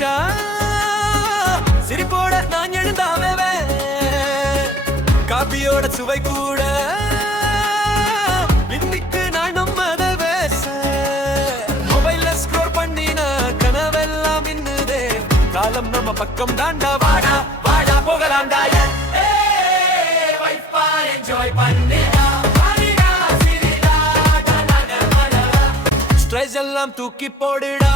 நிஷா சிரிப்போட நான் எழுந்தாவே காபியோட சுவை கூட இன்னைக்கு நான் நம்மத பேச மொபைல்ல ஸ்க்ரோல் பண்ணி நான் கனவெல்லாம் இன்னுதே காலம் நம்ம பக்கம் தாண்டா வாடா வாடா போகலாம்டா வைப்பா என்ஜாய் பண்ணிடா ஸ்ட்ரெஸ் எல்லாம் தூக்கி போடுடா